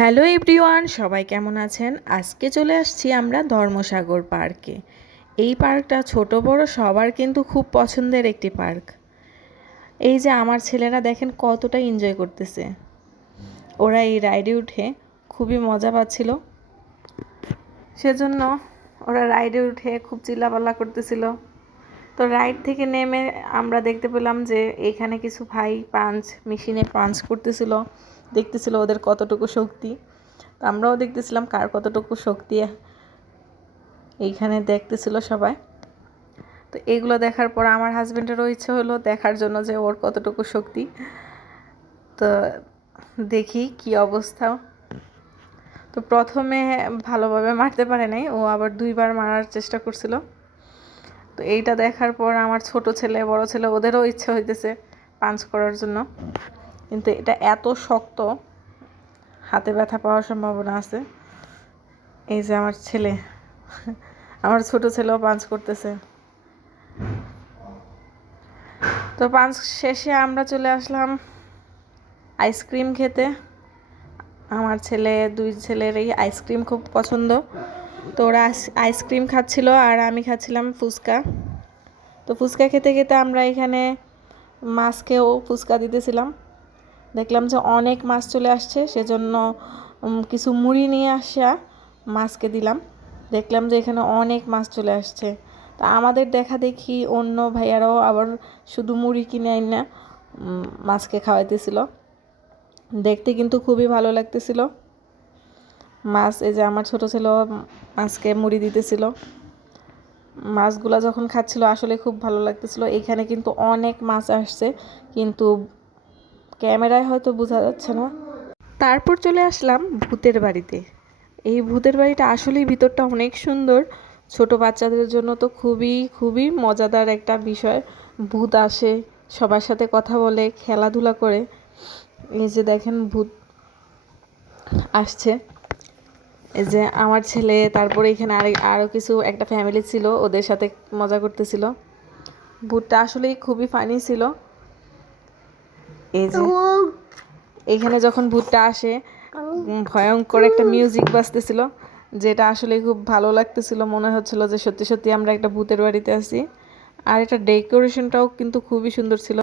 Hello everyone, সবাই কেমন আছেন? আজকে চলে আসছি আমরা ধর্মসাগর পার্কে। এই পার্কটা ছোট বড় সবার কিন্তু খুব পছন্দের একটি পার্ক। এই যে আমার ছেলেরা দেখেন কতটা এনজয় করতেছে। ওরা এই রাইডে উঠে খুবই মজা পাচ্ছিল, সেজন্য ওরা রাইডে উঠে খুব চিল্লাপাল্লা করতেছিল। তো রাইড থেকে নেমে আমরা দেখতে পেলাম যে এখানে কিছু ভাই মেশিনে পাঞ্চ করতেছিল, দেখতেছিল ওদের কতটুকু শক্তি। তো আমরাও দেখতেছিলাম কার কতটুকু শক্তি এইখানে দেখতেছিল সবাই। তো এগুলো দেখার পর আমার হাজব্যান্ডেরও ইচ্ছে হলো দেখার জন্য যে ওর কতটুকু শক্তি। তো দেখি কি অবস্থা। তো প্রথমে ভালোভাবে মারতে পারে নাই, ও আবার 2বার মারার চেষ্টা করছিল। তো এইটা দেখার পর আমার ছোট ছেলে বড় ছেলে ওদেরও ইচ্ছা হইতেছে পাঞ্চ করার জন্য, কিন্তু এটা এত শক্ত, হাতে ব্যথা পাওয়ার সম্ভাবনা আছে। এই যে আমার ছেলে, আমার ছোট ছেলেও পাঞ্চ করতেছে। তো পাঞ্চ শেষে আমরা চলে আসলাম আইসক্রিম খেতে। আমার দুই ছেলেরই আইসক্রিম খুব পছন্দ। তো ওরা আইসক্রিম খাচ্ছিল আর আমি খাচ্ছিলাম ফুচকা। তো ফুচকা খেতে খেতে আমরা এখানে মাছকেও ফুচকা দিতেছিলাম। দেখলাম যে অনেক মাছ চলে আসছে, সেজন্য কিছু মুড়ি নিয়ে আসা মাছকে দিলাম। দেখলাম যে এখানে অনেক মাছ চলে আসছে। তা আমাদের দেখা দেখি অন্য ভাইয়ারাও আবার শুধু মুড়ি কিনে না মাছকে খাওয়াইতেছিল। দেখতে কিন্তু খুবই ভালো লাগতেছিল মাছ। এই যে আমার ছোট ছেলে মাছকে মুড়ি দিতেছিল। মাছগুলো যখন খাচ্ছিল আসলে খুব ভালো লাগতেছিল। এখানে কিন্তু অনেক মাছ আসছে, কিন্তু ক্যামেরায় হয়তো বোঝা যাচ্ছে না। তারপর চলে আসলাম ভূতের বাড়িতে। এই ভূতের বাড়িটা আসলেই ভিতরটা অনেক সুন্দর। ছোট বাচ্চাদের জন্য তো খুবই খুবই মজাদার একটা বিষয়। ভূত আসে, সবার সাথে কথা বলে, খেলাধুলা করে। এই যে দেখেন ভূত আসছে। এই যে আমার ছেলে, তারপরে এখানে আরও কিছু একটা ফ্যামিলি ছিল, ওদের সাথে মজা করতেছিল। ভূতটা আসলেই খুবই ফানি ছিল। এই যে এখানে যখন ভূতটা আসে ভয়ঙ্কর একটা মিউজিক বাজতেছিল, যেটা আসলে খুব ভালো লাগতেছিল। মনে হচ্ছিল যে সত্যি সত্যি আমরা একটা ভূতের বাড়িতে আছি। আর এটা ডেকোরেশনটাও কিন্তু খুবই সুন্দর ছিল।